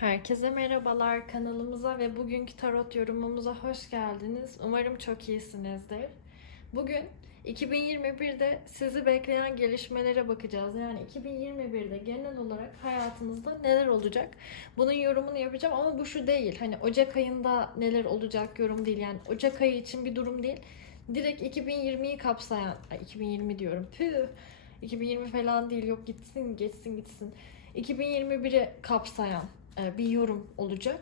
Herkese merhabalar kanalımıza ve bugünkü tarot yorumumuza hoş geldiniz. Umarım çok iyisinizdir. Bugün 2021'de sizi bekleyen gelişmelere bakacağız. Yani 2021'de genel olarak hayatınızda neler olacak? Bunun yorumunu yapacağım ama bu şu değil. Hani Ocak ayında neler olacak yorum değil. Yani Ocak ayı için bir durum değil. Direkt 2020'yi kapsayan, ay 2020 diyorum. Tüh. 2020 falan değil. Yok gitsin, geçsin, gitsin. 2021'i kapsayan bir yorum olacak.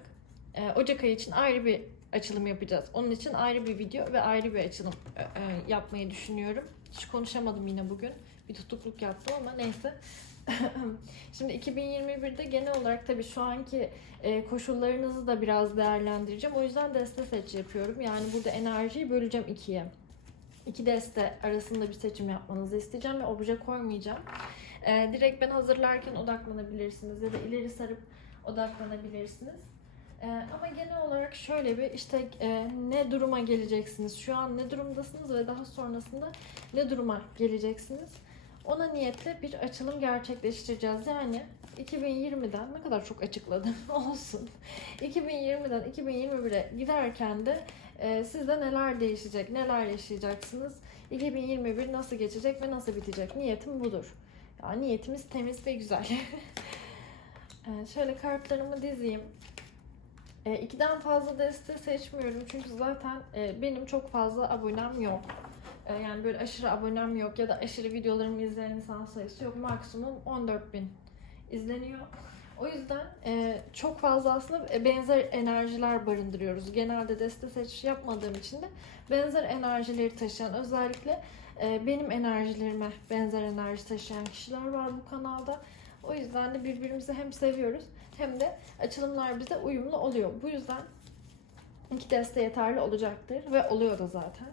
E, Ocak ayı için ayrı bir açılım yapacağız. Onun için ayrı bir video ve ayrı bir açılım e, e, yapmayı düşünüyorum. Hiç konuşamadım yine bugün. Bir tutukluk yaptım ama neyse. Şimdi 2021'de genel olarak tabii şu anki e, koşullarınızı da biraz değerlendireceğim. O yüzden deste seç yapıyorum. Yani burada enerjiyi böleceğim ikiye. İki deste arasında bir seçim yapmanızı isteyeceğim ve obje koymayacağım. E, direkt ben hazırlarken odaklanabilirsiniz ya da ileri sarıp odaklanabilirsiniz. Ee, ama genel olarak şöyle bir işte e, ne duruma geleceksiniz, şu an ne durumdasınız ve daha sonrasında ne duruma geleceksiniz. Ona niyetle bir açılım gerçekleştireceğiz. Yani 2020'den ne kadar çok açıkladım olsun. 2020'den 2021'e giderken de e, sizde neler değişecek, neler yaşayacaksınız. 2021 nasıl geçecek ve nasıl bitecek? Niyetim budur. Yani niyetimiz temiz ve güzel. Ee, şöyle kartlarımı dizeyim. Ee, ikiden fazla deste seçmiyorum çünkü zaten e, benim çok fazla abonem yok. Ee, yani böyle aşırı abonem yok ya da aşırı videolarımı izleyen insan sayısı yok. Maksimum 14 bin izleniyor. O yüzden e, çok fazla aslında e, benzer enerjiler barındırıyoruz. Genelde deste seç yapmadığım için de benzer enerjileri taşıyan özellikle e, benim enerjilerime benzer enerji taşıyan kişiler var bu kanalda. O yüzden de birbirimizi hem seviyoruz hem de açılımlar bize uyumlu oluyor. Bu yüzden iki deste yeterli olacaktır ve oluyor da zaten.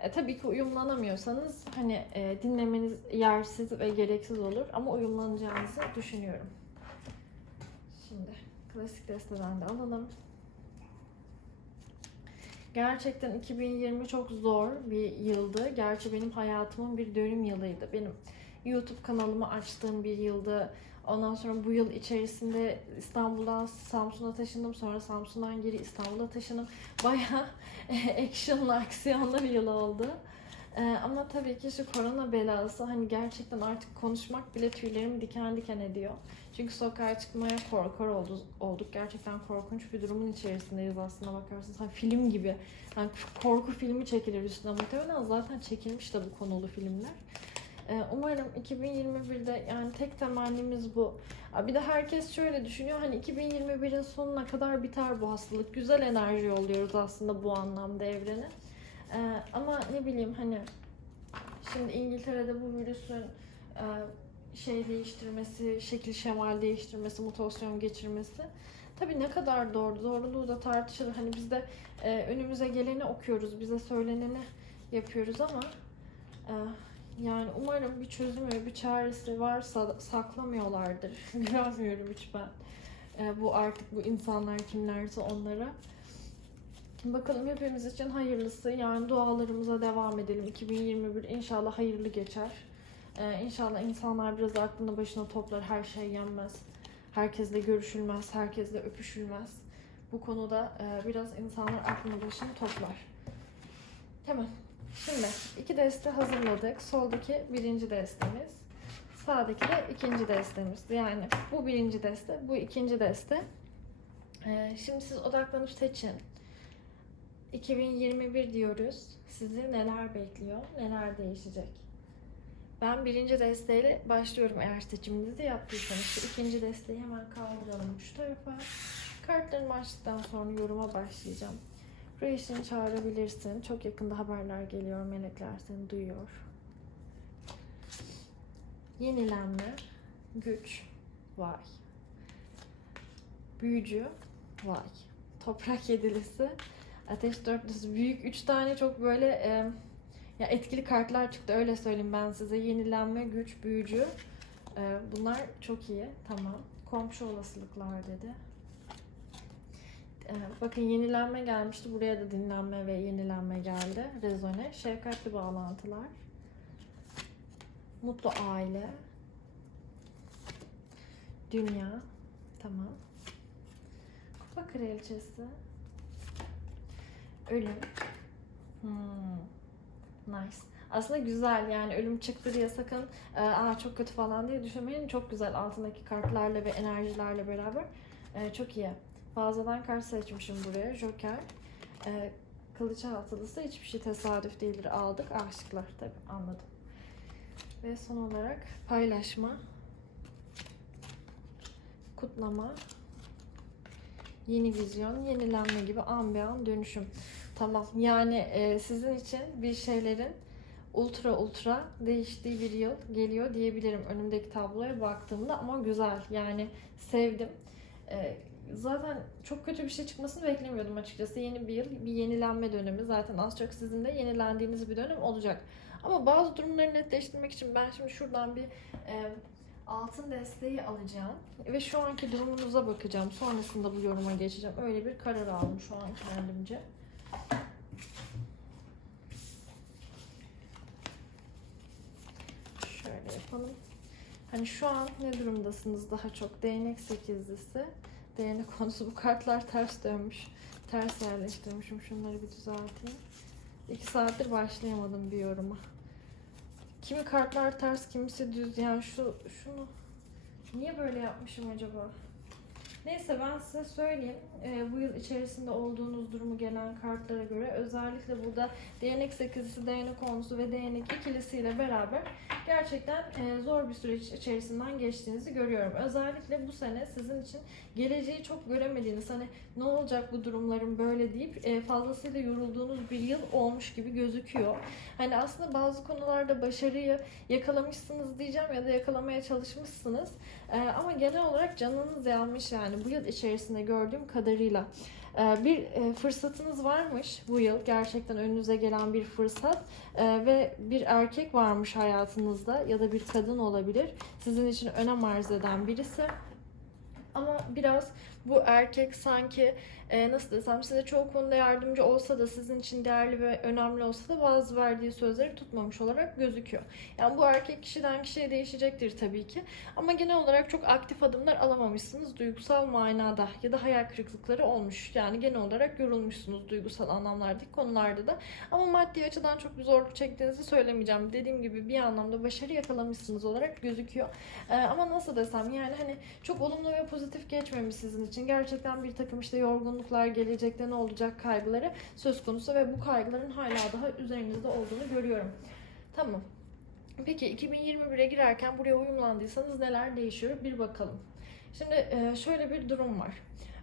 E, tabii ki uyumlanamıyorsanız hani e, dinlemeniz yersiz ve gereksiz olur ama uyumlanacağınızı düşünüyorum. Şimdi klasik desteden de alalım. Gerçekten 2020 çok zor bir yıldı. Gerçi benim hayatımın bir dönüm yılıydı. Benim YouTube kanalımı açtığım bir yıldı. Ondan sonra bu yıl içerisinde İstanbul'dan Samsun'a taşındım. Sonra Samsun'dan geri İstanbul'a taşındım. Bayağı actionlı, aksiyonlu bir yıl oldu. Ee, ama tabii ki şu korona belası hani gerçekten artık konuşmak bile tüylerimi diken diken ediyor. Çünkü sokağa çıkmaya korkar oldu, olduk. Gerçekten korkunç bir durumun içerisindeyiz aslında bakarsınız. Hani film gibi. Yani korku filmi çekilir üstüne. Muhtemelen zaten çekilmiş de bu konulu filmler. Ee, Umarım 2021'de yani tek temennimiz bu. Bir de herkes şöyle düşünüyor hani 2021'in sonuna kadar biter bu hastalık. Güzel enerji yolluyoruz aslında bu anlamda evrene. Ee, ama ne bileyim hani şimdi İngiltere'de bu virüsün e, şey değiştirmesi, şekil şemal değiştirmesi, mutasyon geçirmesi tabii ne kadar doğru, doğruluğu da tartışılır. Hani biz de e, önümüze geleni okuyoruz, bize söyleneni yapıyoruz ama e, yani umarım bir çözümü, bir çaresi varsa saklamıyorlardır. Güvenmiyorum hiç ben. E, bu artık bu insanlar kimlerse onlara. Bakalım hepimiz için hayırlısı. Yani dualarımıza devam edelim. 2021 inşallah hayırlı geçer. Ee, inşallah insanlar biraz aklını başına toplar. Her şey yenmez. Herkesle görüşülmez. Herkesle öpüşülmez. Bu konuda e, biraz insanlar aklını başına toplar. Tamam. Şimdi iki deste hazırladık. Soldaki birinci destemiz. Sağdaki de ikinci destemiz. Yani bu birinci deste, bu ikinci deste. Ee, şimdi siz odaklanıp seçin. 2021 diyoruz. Sizi neler bekliyor, neler değişecek? Ben birinci desteğiyle başlıyorum eğer seçiminizi yaptıysanız. Şu ikinci desteği hemen kaldıralım şu tarafa. Kartlarımı açtıktan sonra yoruma başlayacağım. Rüyişini çağırabilirsin. Çok yakında haberler geliyor. Melekler seni duyuyor. Yenilenme, güç, vay. Büyücü, vay. Toprak yedilisi, ateş dörtlüsü. Büyük üç tane çok böyle e, ya etkili kartlar çıktı. Öyle söyleyeyim ben size. Yenilenme, güç, büyücü. E, bunlar çok iyi. Tamam. Komşu olasılıklar dedi. Bakın yenilenme gelmişti. Buraya da dinlenme ve yenilenme geldi. Rezone. Şefkatli bağlantılar. Mutlu aile. Dünya. Tamam. Kupa kraliçesi. Ölüm. Hmm. Nice. Aslında güzel yani ölüm çıktı diye sakın e, Aa, çok kötü falan diye düşünmeyin. Çok güzel altındaki kartlarla ve enerjilerle beraber. E, çok iyi. Fazladan kart seçmişim buraya. Joker. E, kılıç altılısı hiçbir şey tesadüf değildir. Aldık. Aşıklar tabii anladım. Ve son olarak paylaşma. Kutlama. Yeni vizyon, yenilenme gibi an be an dönüşüm. Tamam. Yani e, sizin için bir şeylerin ultra ultra değiştiği bir yıl geliyor diyebilirim önümdeki tabloya baktığımda ama güzel. Yani sevdim. E, zaten çok kötü bir şey çıkmasını beklemiyordum açıkçası. Yeni bir yıl, bir yenilenme dönemi. Zaten az çok sizin de yenilendiğiniz bir dönem olacak. Ama bazı durumları netleştirmek için ben şimdi şuradan bir e, altın desteği alacağım ve şu anki durumunuza bakacağım. Sonrasında bu yoruma geçeceğim. Öyle bir karar aldım şu an kendimce. Şöyle yapalım. Hani şu an ne durumdasınız daha çok? Değnek sekizlisi. Değnek konusu bu kartlar ters dönmüş. Ters yerleştirmişim. Şunları bir düzelteyim. İki saattir başlayamadım bir yoruma. Kimi kartlar ters, kimisi düz. Yani şu şunu niye böyle yapmışım acaba? Neyse ben size söyleyeyim. Ee, bu yıl içerisinde olduğunuz durumu gelen kartlara göre özellikle burada değnek sekizlisi, değnek onlusu ve değnek ikilisiyle beraber gerçekten e, zor bir süreç içerisinden geçtiğinizi görüyorum. Özellikle bu sene sizin için geleceği çok göremediğiniz hani ne olacak bu durumların böyle deyip e, fazlasıyla yorulduğunuz bir yıl olmuş gibi gözüküyor. Hani aslında bazı konularda başarıyı yakalamışsınız diyeceğim ya da yakalamaya çalışmışsınız. E, ama genel olarak canınız yanmış yani bu yıl içerisinde gördüğüm kadarıyla. E, bir e, fırsatınız varmış bu yıl gerçekten önünüze gelen bir fırsat. E, ve bir erkek varmış hayatınızda ya da bir kadın olabilir. Sizin için önem arz eden birisi. Ama biraz bu erkek sanki e, nasıl desem size çoğu konuda yardımcı olsa da sizin için değerli ve önemli olsa da bazı verdiği sözleri tutmamış olarak gözüküyor. Yani bu erkek kişiden kişiye değişecektir tabii ki. Ama genel olarak çok aktif adımlar alamamışsınız duygusal manada ya da hayal kırıklıkları olmuş. Yani genel olarak yorulmuşsunuz duygusal anlamlardaki konularda da. Ama maddi açıdan çok bir zorluk çektiğinizi söylemeyeceğim. Dediğim gibi bir anlamda başarı yakalamışsınız olarak gözüküyor. E, ama nasıl desem yani hani çok olumlu ve pozitif geçmemiş sizin için. Gerçekten bir takım işte yorgunluklar, gelecekte ne olacak kaygıları söz konusu ve bu kaygıların hala daha üzerinizde olduğunu görüyorum. Tamam. Peki 2021'e girerken buraya uyumlandıysanız neler değişiyor bir bakalım. Şimdi şöyle bir durum var.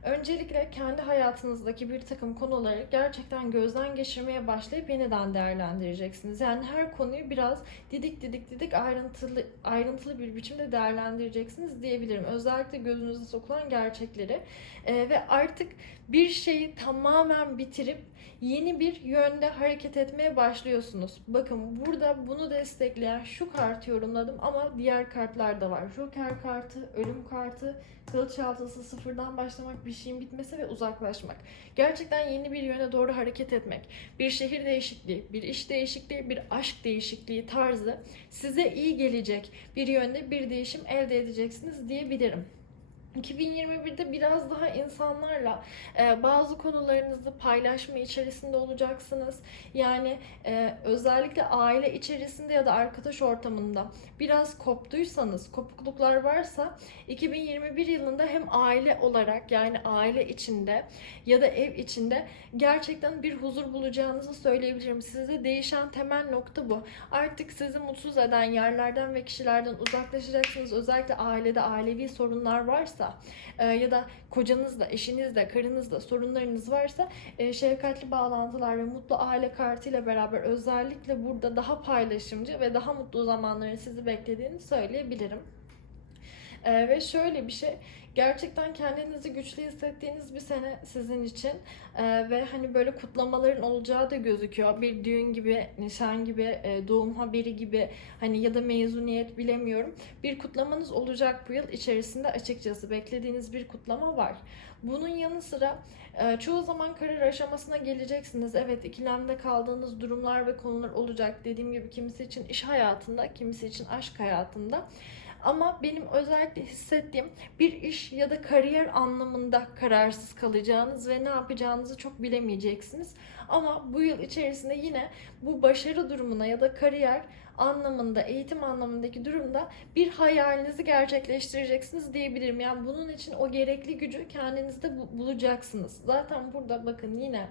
Öncelikle kendi hayatınızdaki bir takım konuları gerçekten gözden geçirmeye başlayıp yeniden değerlendireceksiniz. Yani her konuyu biraz didik didik didik ayrıntılı ayrıntılı bir biçimde değerlendireceksiniz diyebilirim. Özellikle gözünüze sokulan gerçekleri Ee, ve artık bir şeyi tamamen bitirip yeni bir yönde hareket etmeye başlıyorsunuz. Bakın burada bunu destekleyen şu kartı yorumladım ama diğer kartlar da var. Joker kartı, ölüm kartı, kılıç altısı, sıfırdan başlamak, bir şeyin bitmesi ve uzaklaşmak. Gerçekten yeni bir yöne doğru hareket etmek. Bir şehir değişikliği, bir iş değişikliği, bir aşk değişikliği tarzı size iyi gelecek bir yönde bir değişim elde edeceksiniz diyebilirim. 2021'de biraz daha insanlarla e, bazı konularınızı paylaşma içerisinde olacaksınız. Yani e, özellikle aile içerisinde ya da arkadaş ortamında biraz koptuysanız, kopukluklar varsa 2021 yılında hem aile olarak yani aile içinde ya da ev içinde gerçekten bir huzur bulacağınızı söyleyebilirim. Size değişen temel nokta bu. Artık sizi mutsuz eden yerlerden ve kişilerden uzaklaşacaksınız. Özellikle ailede ailevi sorunlar varsa e, ya da kocanızla, eşinizle, karınızla sorunlarınız varsa e, şefkatli bağlantılar ve mutlu aile kartıyla beraber özellikle burada daha paylaşımcı ve daha mutlu zamanların sizi beklediğini söyleyebilirim. E, ve şöyle bir şey, gerçekten kendinizi güçlü hissettiğiniz bir sene sizin için E, ve hani böyle kutlamaların olacağı da gözüküyor. Bir düğün gibi, nişan gibi, e, doğum haberi gibi hani ya da mezuniyet bilemiyorum. Bir kutlamanız olacak bu yıl içerisinde açıkçası beklediğiniz bir kutlama var. Bunun yanı sıra e, çoğu zaman karar aşamasına geleceksiniz. Evet ikilemde kaldığınız durumlar ve konular olacak. Dediğim gibi kimisi için iş hayatında, kimisi için aşk hayatında. Ama benim özellikle hissettiğim bir iş ya da kariyer anlamında kararsız kalacağınız ve ne yapacağınızı çok bilemeyeceksiniz. Ama bu yıl içerisinde yine bu başarı durumuna ya da kariyer anlamında, eğitim anlamındaki durumda bir hayalinizi gerçekleştireceksiniz diyebilirim. Yani bunun için o gerekli gücü kendinizde bu- bulacaksınız. Zaten burada bakın yine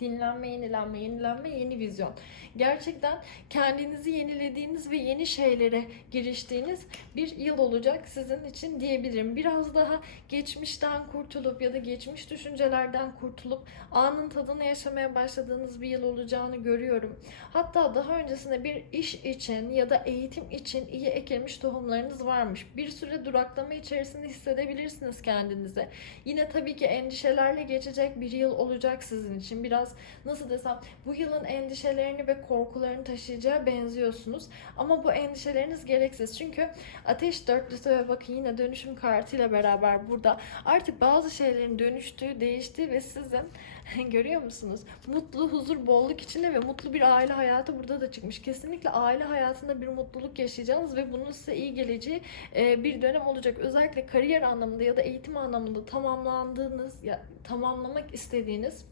dinlenme, yenilenme, yenilenme, yeni vizyon. Gerçekten kendinizi yenilediğiniz ve yeni şeylere giriştiğiniz bir yıl olacak sizin için diyebilirim. Biraz daha geçmişten kurtulup ya da geçmiş düşüncelerden kurtulup anın tadını yaşamaya başladığınız bir yıl olacağını görüyorum. Hatta daha öncesinde bir iş için ya da eğitim için iyi ekilmiş tohumlarınız varmış. Bir süre duraklama içerisinde hissedebilirsiniz kendinizi. Yine tabii ki endişelerle geçecek bir yıl olacak sizin için. Biraz nasıl desem bu yılın endişelerini ve korkularını taşıyacağı benziyorsunuz. Ama bu endişeleriniz gereksiz. Çünkü ateş dörtlüsü ve bakın yine dönüşüm kartıyla beraber burada artık bazı şeylerin dönüştüğü, değiştiği ve sizin görüyor musunuz? Mutlu, huzur, bolluk içinde ve mutlu bir aile hayatı burada da çıkmış. Kesinlikle aile hayatında bir mutluluk yaşayacağınız ve bunun size iyi geleceği e, bir dönem olacak. Özellikle kariyer anlamında ya da eğitim anlamında tamamlandığınız ya tamamlamak istediğiniz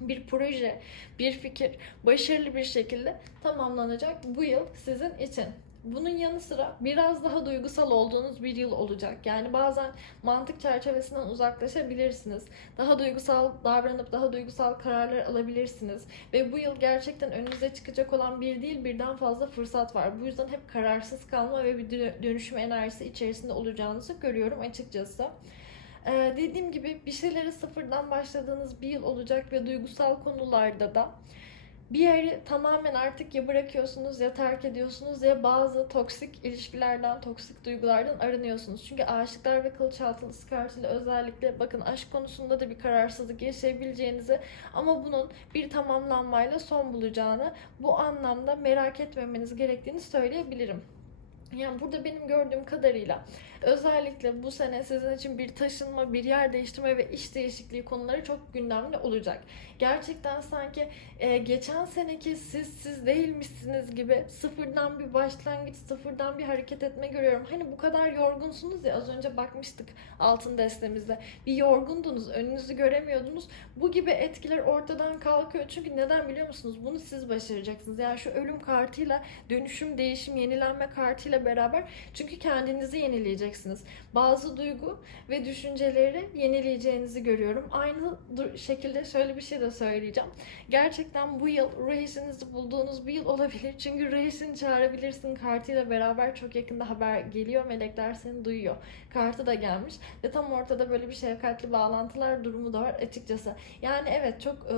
bir proje, bir fikir başarılı bir şekilde tamamlanacak bu yıl sizin için. Bunun yanı sıra biraz daha duygusal olduğunuz bir yıl olacak. Yani bazen mantık çerçevesinden uzaklaşabilirsiniz. Daha duygusal davranıp daha duygusal kararlar alabilirsiniz. Ve bu yıl gerçekten önünüze çıkacak olan bir değil birden fazla fırsat var. Bu yüzden hep kararsız kalma ve bir dö- dönüşüm enerjisi içerisinde olacağınızı görüyorum açıkçası. Ee, dediğim gibi bir şeyleri sıfırdan başladığınız bir yıl olacak ve duygusal konularda da bir yeri tamamen artık ya bırakıyorsunuz ya terk ediyorsunuz ya bazı toksik ilişkilerden, toksik duygulardan arınıyorsunuz. Çünkü aşıklar ve kılıç altılısı kartıyla özellikle bakın aşk konusunda da bir kararsızlık yaşayabileceğinizi ama bunun bir tamamlanmayla son bulacağını bu anlamda merak etmemeniz gerektiğini söyleyebilirim. Yani burada benim gördüğüm kadarıyla özellikle bu sene sizin için bir taşınma, bir yer değiştirme ve iş değişikliği konuları çok gündemde olacak. Gerçekten sanki e, geçen seneki siz siz değilmişsiniz gibi sıfırdan bir başlangıç, sıfırdan bir hareket etme görüyorum. Hani bu kadar yorgunsunuz ya az önce bakmıştık altın destemizde. Bir yorgundunuz, önünüzü göremiyordunuz. Bu gibi etkiler ortadan kalkıyor. Çünkü neden biliyor musunuz? Bunu siz başaracaksınız. Yani şu ölüm kartıyla dönüşüm, değişim, yenilenme kartıyla beraber çünkü kendinizi yenileyeceksiniz. Bazı duygu ve düşünceleri yenileyeceğinizi görüyorum. Aynı şekilde şöyle bir şey de söyleyeceğim. Gerçekten bu yıl ruh bulduğunuz bir yıl olabilir. Çünkü ruh çağırabilirsin kartıyla beraber çok yakında haber geliyor. Melekler seni duyuyor. Kartı da gelmiş ve tam ortada böyle bir şefkatli bağlantılar durumu da var açıkçası. Yani evet çok e,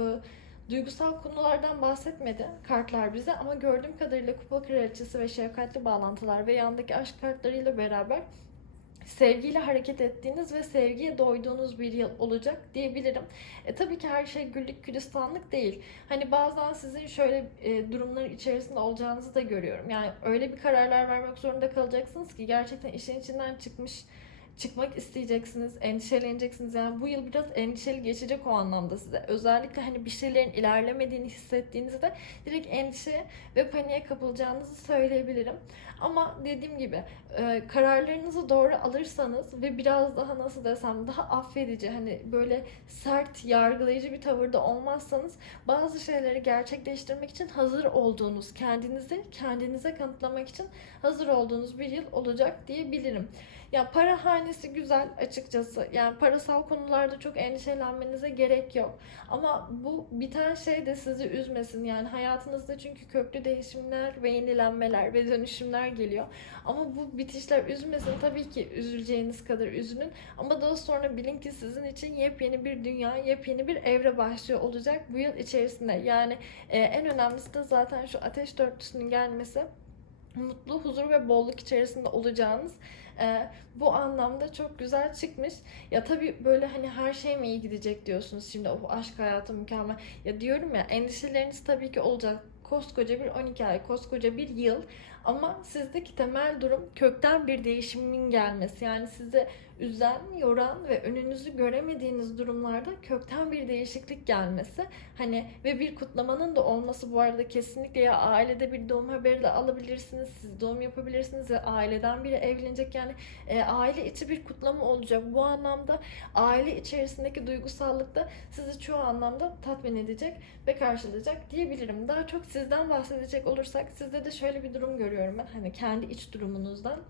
duygusal konulardan bahsetmedi kartlar bize ama gördüğüm kadarıyla kupa kraliçesi ve şefkatli bağlantılar ve yandaki aşk kartlarıyla beraber sevgiyle hareket ettiğiniz ve sevgiye doyduğunuz bir yıl olacak diyebilirim. E, tabii ki her şey güllük gülistanlık değil. Hani bazen sizin şöyle e, durumların içerisinde olacağınızı da görüyorum. Yani öyle bir kararlar vermek zorunda kalacaksınız ki gerçekten işin içinden çıkmış çıkmak isteyeceksiniz, endişeleneceksiniz. Yani bu yıl biraz endişeli geçecek o anlamda size. Özellikle hani bir şeylerin ilerlemediğini hissettiğinizde direkt endişe ve paniğe kapılacağınızı söyleyebilirim. Ama dediğim gibi e, kararlarınızı doğru alırsanız ve biraz daha nasıl desem daha affedici hani böyle sert yargılayıcı bir tavırda olmazsanız bazı şeyleri gerçekleştirmek için hazır olduğunuz kendinizi kendinize kanıtlamak için hazır olduğunuz bir yıl olacak diyebilirim. Ya para hanesi güzel açıkçası. Yani parasal konularda çok endişelenmenize gerek yok. Ama bu biten şey de sizi üzmesin. Yani hayatınızda çünkü köklü değişimler ve yenilenmeler ve dönüşümler geliyor. Ama bu bitişler üzmesin. Tabii ki üzüleceğiniz kadar üzülün. Ama daha sonra bilin ki sizin için yepyeni bir dünya, yepyeni bir evre başlıyor olacak bu yıl içerisinde. Yani e, en önemlisi de zaten şu ateş dörtlüsünün gelmesi mutlu, huzur ve bolluk içerisinde olacağınız e, bu anlamda çok güzel çıkmış. Ya tabii böyle hani her şey mi iyi gidecek diyorsunuz şimdi o aşk hayatı mükemmel. Ya diyorum ya endişeleriniz tabii ki olacak. Koskoca bir 12 ay, koskoca bir yıl Ama sizdeki temel durum kökten bir değişimin gelmesi. Yani sizi üzen, yoran ve önünüzü göremediğiniz durumlarda kökten bir değişiklik gelmesi. Hani ve bir kutlamanın da olması bu arada kesinlikle ya ailede bir doğum haberi de alabilirsiniz. Siz doğum yapabilirsiniz ya aileden biri evlenecek. Yani e, aile içi bir kutlama olacak. Bu anlamda aile içerisindeki duygusallık da sizi çoğu anlamda tatmin edecek ve karşılayacak diyebilirim. Daha çok sizden bahsedecek olursak sizde de şöyle bir durum görüyorum ben. Hani kendi iç durumunuzdan.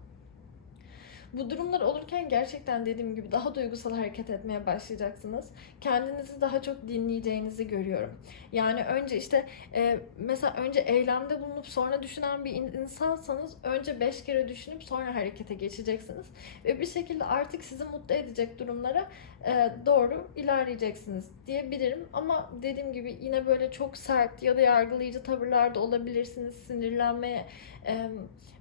Bu durumlar olurken gerçekten dediğim gibi daha duygusal hareket etmeye başlayacaksınız. Kendinizi daha çok dinleyeceğinizi görüyorum. Yani önce işte e, mesela önce eylemde bulunup sonra düşünen bir in- insansanız önce beş kere düşünüp sonra harekete geçeceksiniz. Ve bir şekilde artık sizi mutlu edecek durumlara e, doğru ilerleyeceksiniz diyebilirim. Ama dediğim gibi yine böyle çok sert ya da yargılayıcı tavırlarda olabilirsiniz. Sinirlenmeye e,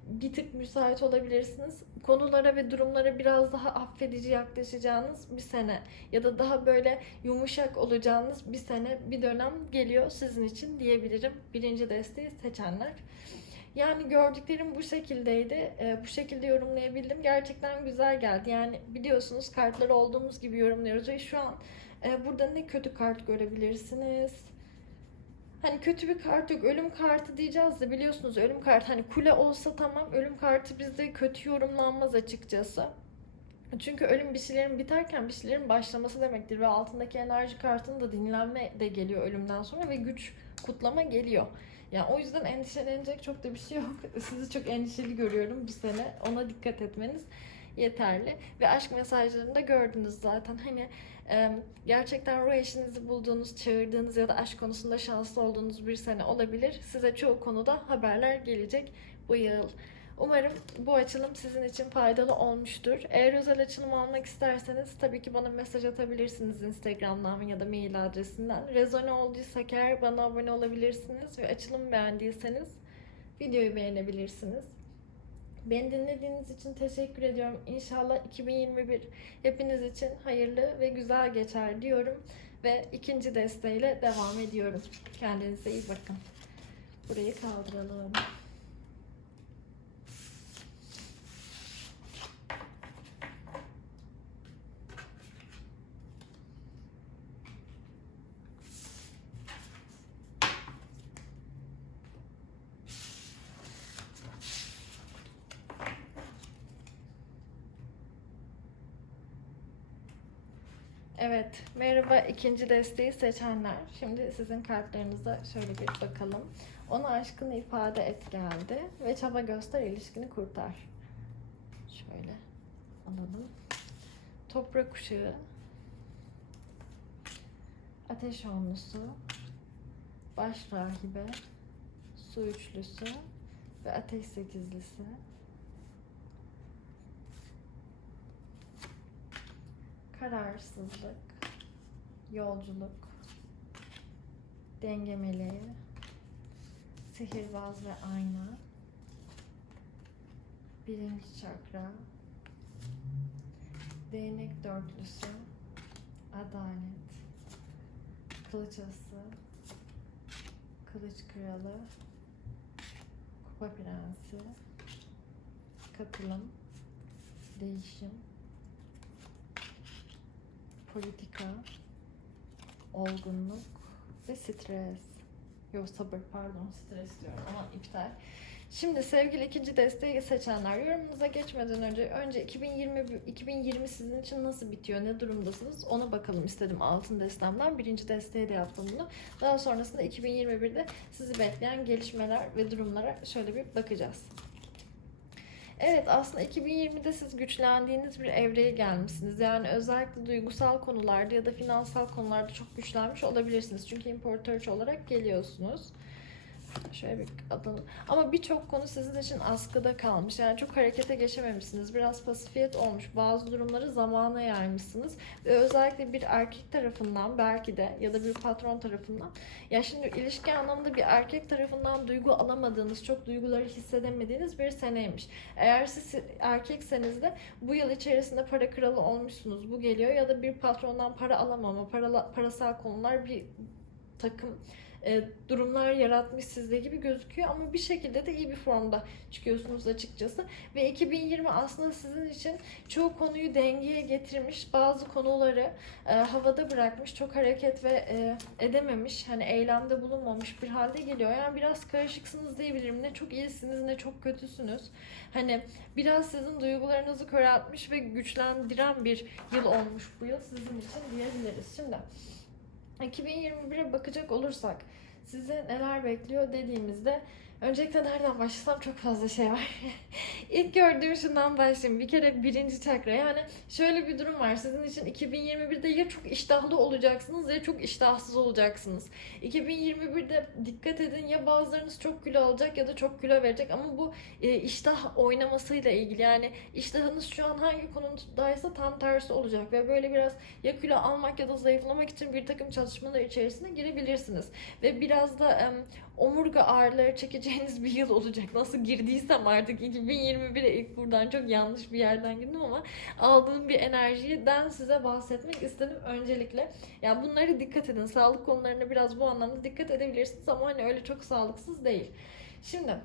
bir tık müsait olabilirsiniz. Konulara ve durumlara biraz daha affedici yaklaşacağınız bir sene ya da daha böyle yumuşak olacağınız bir sene, bir dönem geliyor sizin için diyebilirim. Birinci desteği seçenler. Yani gördüklerim bu şekildeydi. Ee, bu şekilde yorumlayabildim. Gerçekten güzel geldi. Yani biliyorsunuz kartları olduğumuz gibi yorumluyoruz ve şu an e, burada ne kötü kart görebilirsiniz. Hani kötü bir kart yok. Ölüm kartı diyeceğiz de biliyorsunuz ölüm kartı hani kule olsa tamam. Ölüm kartı bizde kötü yorumlanmaz açıkçası. Çünkü ölüm bir şeylerin biterken bir şeylerin başlaması demektir ve altındaki enerji kartının da dinlenme de geliyor ölümden sonra ve güç kutlama geliyor. Yani o yüzden endişelenecek çok da bir şey yok. Sizi çok endişeli görüyorum bu sene. Ona dikkat etmeniz yeterli. Ve aşk mesajlarını da gördünüz zaten. Hani e, gerçekten ruh eşinizi bulduğunuz, çağırdığınız ya da aşk konusunda şanslı olduğunuz bir sene olabilir. Size çoğu konuda haberler gelecek bu yıl. Umarım bu açılım sizin için faydalı olmuştur. Eğer özel açılım almak isterseniz tabii ki bana mesaj atabilirsiniz Instagram'dan ya da mail adresinden. Rezone olduysa eğer bana abone olabilirsiniz ve açılım beğendiyseniz videoyu beğenebilirsiniz. Beni dinlediğiniz için teşekkür ediyorum. İnşallah 2021 hepiniz için hayırlı ve güzel geçer diyorum. Ve ikinci desteğiyle devam ediyorum. Kendinize iyi bakın. Burayı kaldıralım. Evet, merhaba ikinci desteği seçenler. Şimdi sizin kartlarınıza şöyle bir bakalım. Ona aşkını ifade et geldi ve çaba göster ilişkini kurtar. Şöyle alalım. Toprak kuşağı, ateş onlusu, baş rahibe, su üçlüsü ve ateş sekizlisi. Kararsızlık, yolculuk, denge meleği, sihirbaz ve ayna, birinci çakra, değnek dörtlüsü, adalet, kılıç ası, kılıç kralı, kupa prensi, katılım, değişim, politika, olgunluk ve stres. Yok sabır pardon stres diyorum ama iptal. Şimdi sevgili ikinci desteği seçenler yorumunuza geçmeden önce önce 2020 2020 sizin için nasıl bitiyor, ne durumdasınız ona bakalım istedim altın destemden. Birinci desteği de yaptım bunu. Daha sonrasında 2021'de sizi bekleyen gelişmeler ve durumlara şöyle bir bakacağız. Evet aslında 2020'de siz güçlendiğiniz bir evreye gelmişsiniz. Yani özellikle duygusal konularda ya da finansal konularda çok güçlenmiş olabilirsiniz. Çünkü importör olarak geliyorsunuz. Şöyle bir adını. Ama birçok konu sizin için askıda kalmış. Yani çok harekete geçememişsiniz. Biraz pasifiyet olmuş. Bazı durumları zamana yaymışsınız. Ve özellikle bir erkek tarafından belki de ya da bir patron tarafından. Ya şimdi ilişki anlamında bir erkek tarafından duygu alamadığınız, çok duyguları hissedemediğiniz bir seneymiş. Eğer siz erkekseniz de bu yıl içerisinde para kralı olmuşsunuz. Bu geliyor ya da bir patrondan para alamama, para, parasal konular bir takım durumlar yaratmış sizde gibi gözüküyor ama bir şekilde de iyi bir formda çıkıyorsunuz açıkçası. Ve 2020 aslında sizin için çoğu konuyu dengeye getirmiş, bazı konuları e, havada bırakmış, çok hareket ve e, edememiş, hani eylemde bulunmamış bir halde geliyor. Yani biraz karışıksınız diyebilirim. Ne çok iyisiniz ne çok kötüsünüz. Hani biraz sizin duygularınızı köreltmiş ve güçlendiren bir yıl olmuş bu yıl sizin için diyebiliriz. Şimdi 2021'e bakacak olursak sizi neler bekliyor dediğimizde öncelikle nereden başlasam çok fazla şey var. İlk gördüğüm şundan başlayayım. Bir kere birinci çakra. Yani şöyle bir durum var. Sizin için 2021'de ya çok iştahlı olacaksınız ya çok iştahsız olacaksınız. 2021'de dikkat edin ya bazılarınız çok kilo alacak ya da çok kilo verecek ama bu e, iştah oynamasıyla ilgili. Yani iştahınız şu an hangi konumdaysa tam tersi olacak ve böyle biraz ya kilo almak ya da zayıflamak için bir takım çalışmalar içerisine girebilirsiniz. Ve biraz da em, omurga ağrıları çekeceğiniz bir yıl olacak. Nasıl girdiysem artık 2021'e ilk buradan çok yanlış bir yerden girdim ama aldığım bir enerjiden size bahsetmek istedim öncelikle. Yani bunları dikkat edin. Sağlık konularına biraz bu anlamda dikkat edebilirsiniz ama hani öyle çok sağlıksız değil. Şimdi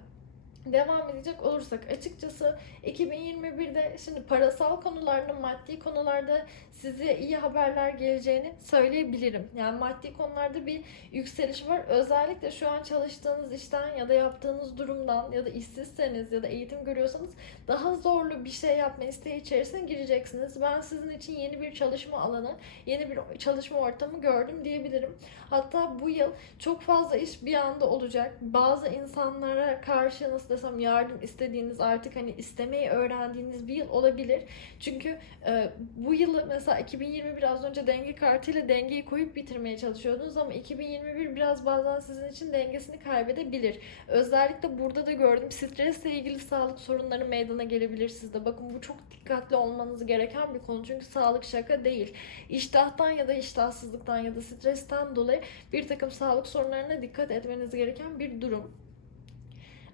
Devam edecek olursak açıkçası 2021'de şimdi parasal konularda, maddi konularda size iyi haberler geleceğini söyleyebilirim. Yani maddi konularda bir yükseliş var. Özellikle şu an çalıştığınız işten ya da yaptığınız durumdan ya da işsizseniz ya da eğitim görüyorsanız daha zorlu bir şey yapma isteği içerisine gireceksiniz. Ben sizin için yeni bir çalışma alanı, yeni bir çalışma ortamı gördüm diyebilirim. Hatta bu yıl çok fazla iş bir anda olacak. Bazı insanlara karşı nasıl desem yardım istediğiniz artık hani istemeyi öğrendiğiniz bir yıl olabilir. Çünkü e, bu yılı mesela 2020 biraz önce denge kartıyla dengeyi koyup bitirmeye çalışıyordunuz ama 2021 biraz bazen sizin için dengesini kaybedebilir. Özellikle burada da gördüm stresle ilgili sağlık sorunları meydana gelebilir sizde. Bakın bu çok dikkatli olmanız gereken bir konu çünkü sağlık şaka değil. İştahtan ya da iştahsızlıktan ya da stresten dolayı bir takım sağlık sorunlarına dikkat etmeniz gereken bir durum.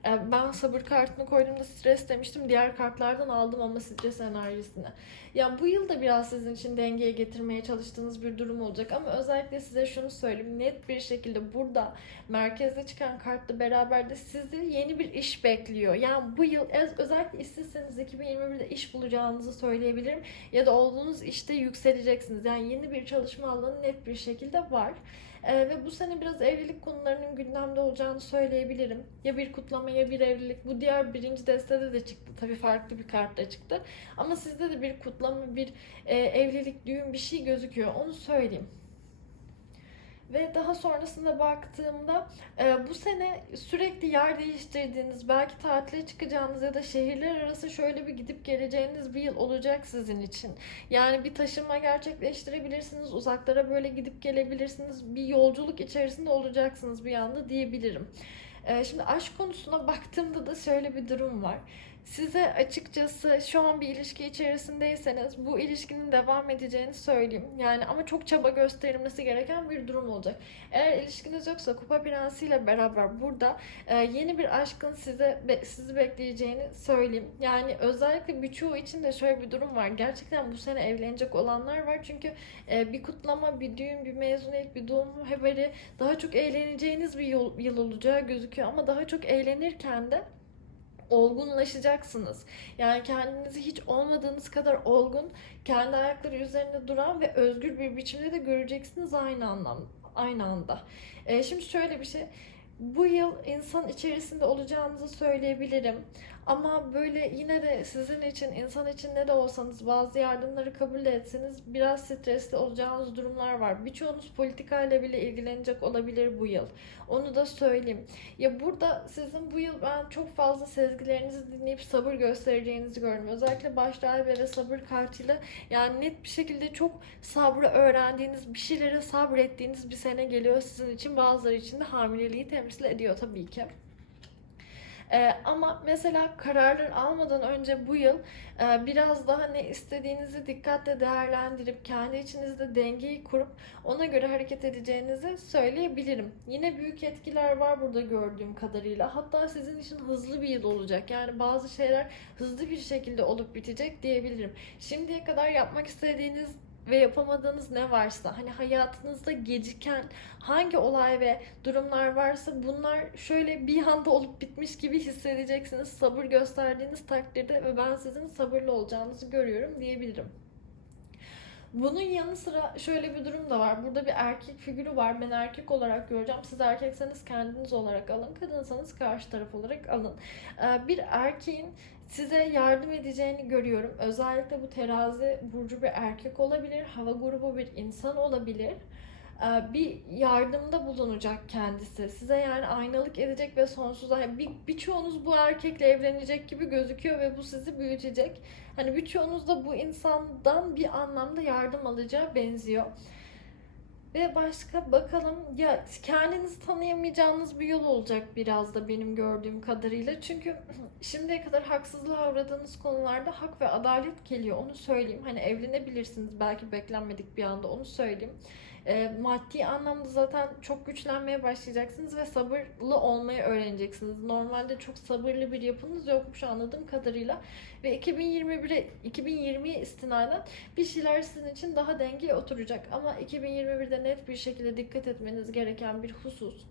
Ee, Ben sabır kartını koyduğumda stres demiştim. Diğer kartlardan aldım ama stres enerjisini. Ya bu yıl da biraz sizin için dengeye getirmeye çalıştığınız bir durum olacak ama özellikle size şunu söyleyeyim. Net bir şekilde burada merkezde çıkan kartla beraber de sizi yeni bir iş bekliyor. Yani bu yıl öz- özellikle işsizseniz 2021'de iş bulacağınızı söyleyebilirim. Ya da olduğunuz işte yükseleceksiniz. Yani yeni bir çalışma alanı net bir şekilde var. Ee, ve bu sene biraz evlilik konularının gündemde olacağını söyleyebilirim. Ya bir kutlama ya bir evlilik. Bu diğer birinci destede de çıktı. Tabii farklı bir kartla çıktı. Ama sizde de bir kutlama, bir e, evlilik, düğün bir şey gözüküyor. Onu söyleyeyim. Ve daha sonrasında baktığımda e, bu sene sürekli yer değiştirdiğiniz, belki tatile çıkacağınız ya da şehirler arası şöyle bir gidip geleceğiniz bir yıl olacak sizin için. Yani bir taşınma gerçekleştirebilirsiniz, uzaklara böyle gidip gelebilirsiniz, bir yolculuk içerisinde olacaksınız bir anda diyebilirim. E, şimdi aşk konusuna baktığımda da şöyle bir durum var. Size açıkçası şu an bir ilişki içerisindeyseniz bu ilişkinin devam edeceğini söyleyeyim. Yani ama çok çaba gösterilmesi gereken bir durum olacak. Eğer ilişkiniz yoksa Kupa Prensi ile beraber burada e, yeni bir aşkın size be- sizi bekleyeceğini söyleyeyim. Yani özellikle birçoğu için de şöyle bir durum var. Gerçekten bu sene evlenecek olanlar var. Çünkü e, bir kutlama, bir düğün, bir mezuniyet, bir doğum haberi daha çok eğleneceğiniz bir yol, yıl olacağı gözüküyor. Ama daha çok eğlenirken de olgunlaşacaksınız. Yani kendinizi hiç olmadığınız kadar olgun, kendi ayakları üzerinde duran ve özgür bir biçimde de göreceksiniz aynı anlam aynı anda. Ee, şimdi şöyle bir şey. Bu yıl insan içerisinde olacağınızı söyleyebilirim. Ama böyle yine de sizin için, insan için ne de olsanız bazı yardımları kabul etseniz biraz stresli olacağınız durumlar var. Birçoğunuz politikayla bile ilgilenecek olabilir bu yıl. Onu da söyleyeyim. Ya burada sizin bu yıl ben çok fazla sezgilerinizi dinleyip sabır göstereceğinizi gördüm. Özellikle başta ve sabır kartıyla yani net bir şekilde çok sabrı öğrendiğiniz, bir şeylere sabrettiğiniz bir sene geliyor sizin için. Bazıları için de hamileliği temsil ediyor tabii ki. Ee, ama mesela kararlar almadan önce bu yıl e, biraz daha ne istediğinizi dikkatle değerlendirip kendi içinizde dengeyi kurup ona göre hareket edeceğinizi söyleyebilirim. Yine büyük etkiler var burada gördüğüm kadarıyla. Hatta sizin için hızlı bir yıl olacak. Yani bazı şeyler hızlı bir şekilde olup bitecek diyebilirim. Şimdiye kadar yapmak istediğiniz ve yapamadığınız ne varsa hani hayatınızda geciken hangi olay ve durumlar varsa bunlar şöyle bir anda olup bitmiş gibi hissedeceksiniz sabır gösterdiğiniz takdirde ve ben sizin sabırlı olacağınızı görüyorum diyebilirim. Bunun yanı sıra şöyle bir durum da var. Burada bir erkek figürü var. Ben erkek olarak göreceğim. Siz erkekseniz kendiniz olarak alın. Kadınsanız karşı taraf olarak alın. Ee, Bir erkeğin size yardım edeceğini görüyorum. Özellikle bu terazi burcu bir erkek olabilir. Hava grubu bir insan olabilir. Ee, Bir yardımda bulunacak kendisi. Size yani aynalık edecek ve sonsuza bir, birçoğunuz bu erkekle evlenecek gibi gözüküyor ve bu sizi büyütecek. Hani birçoğunuz da bu insandan bir anlamda yardım alacağı benziyor. Ve başka bakalım ya kendinizi tanıyamayacağınız bir yol olacak biraz da benim gördüğüm kadarıyla. Çünkü şimdiye kadar haksızlığa uğradığınız konularda hak ve adalet geliyor onu söyleyeyim. Hani evlenebilirsiniz belki beklenmedik bir anda onu söyleyeyim. E, maddi anlamda zaten çok güçlenmeye başlayacaksınız ve sabırlı olmayı öğreneceksiniz. Normalde çok sabırlı bir yapınız yokmuş anladığım kadarıyla. Ve 2021'e 2020'ye istinaden bir şeyler sizin için daha dengeye oturacak. Ama 2021'de net bir şekilde dikkat etmeniz gereken bir husus.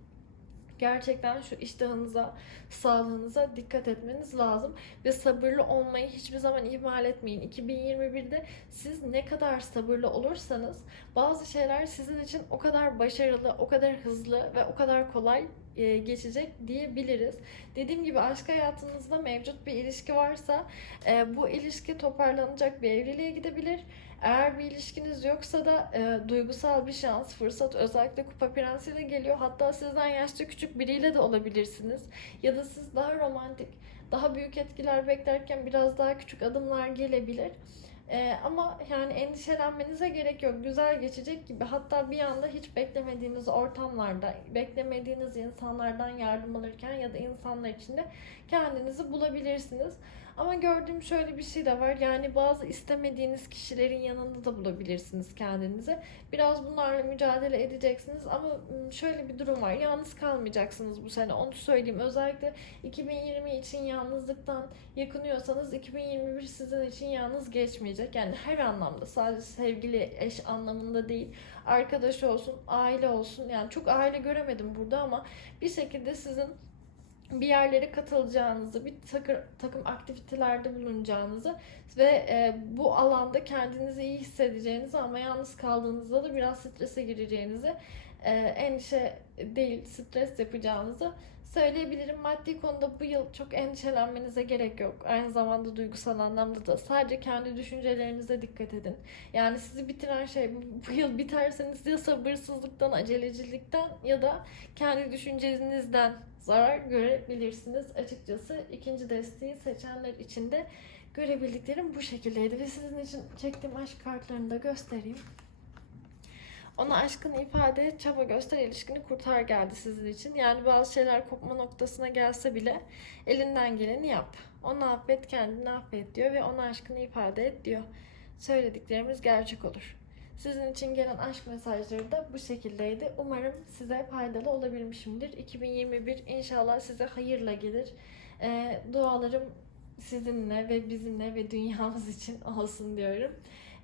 Gerçekten şu iştahınıza, sağlığınıza dikkat etmeniz lazım. Ve sabırlı olmayı hiçbir zaman ihmal etmeyin. 2021'de siz ne kadar sabırlı olursanız bazı şeyler sizin için o kadar başarılı, o kadar hızlı ve o kadar kolay geçecek diyebiliriz. Dediğim gibi aşk hayatınızda mevcut bir ilişki varsa e, bu ilişki toparlanacak bir evliliğe gidebilir. Eğer bir ilişkiniz yoksa da e, duygusal bir şans, fırsat özellikle kupa prensiyle geliyor. Hatta sizden yaşça küçük biriyle de olabilirsiniz. Ya da siz daha romantik, daha büyük etkiler beklerken biraz daha küçük adımlar gelebilir. Ee, ama yani endişelenmenize gerek yok. Güzel geçecek gibi. Hatta bir anda hiç beklemediğiniz ortamlarda, beklemediğiniz insanlardan yardım alırken ya da insanlar içinde kendinizi bulabilirsiniz. Ama gördüğüm şöyle bir şey de var. Yani bazı istemediğiniz kişilerin yanında da bulabilirsiniz kendinizi. Biraz bunlarla mücadele edeceksiniz ama şöyle bir durum var. Yalnız kalmayacaksınız bu sene. Onu söyleyeyim. Özellikle 2020 için yalnızlıktan yakınıyorsanız 2021 sizin için yalnız geçmeyecek. Yani her anlamda sadece sevgili eş anlamında değil. Arkadaş olsun, aile olsun. Yani çok aile göremedim burada ama bir şekilde sizin bir yerlere katılacağınızı, bir takım, takım aktivitelerde bulunacağınızı ve e, bu alanda kendinizi iyi hissedeceğinizi ama yalnız kaldığınızda da biraz strese gireceğinizi, e, endişe değil stres yapacağınızı söyleyebilirim. Maddi konuda bu yıl çok endişelenmenize gerek yok. Aynı zamanda duygusal anlamda da sadece kendi düşüncelerinize dikkat edin. Yani sizi bitiren şey bu, yıl biterseniz ya sabırsızlıktan, acelecilikten ya da kendi düşüncenizden zarar görebilirsiniz. Açıkçası ikinci desteği seçenler için de görebildiklerim bu şekildeydi ve sizin için çektiğim aşk kartlarını da göstereyim. Ona aşkını ifade çaba göster, ilişkini kurtar geldi sizin için. Yani bazı şeyler kopma noktasına gelse bile elinden geleni yap. Onu affet, kendini affet diyor ve ona aşkını ifade et diyor. Söylediklerimiz gerçek olur. Sizin için gelen aşk mesajları da bu şekildeydi. Umarım size faydalı olabilmişimdir. 2021 inşallah size hayırla gelir. Ee, dualarım sizinle ve bizimle ve dünyamız için olsun diyorum.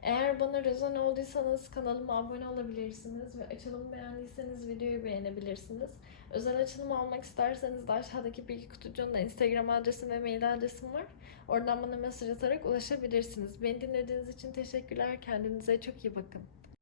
Eğer bana rezone olduysanız kanalıma abone olabilirsiniz ve açılımı beğendiyseniz videoyu beğenebilirsiniz. Özel açılım almak isterseniz de aşağıdaki bilgi kutucuğunda Instagram adresim ve mail adresim var. Oradan bana mesaj atarak ulaşabilirsiniz. Beni dinlediğiniz için teşekkürler. Kendinize çok iyi bakın.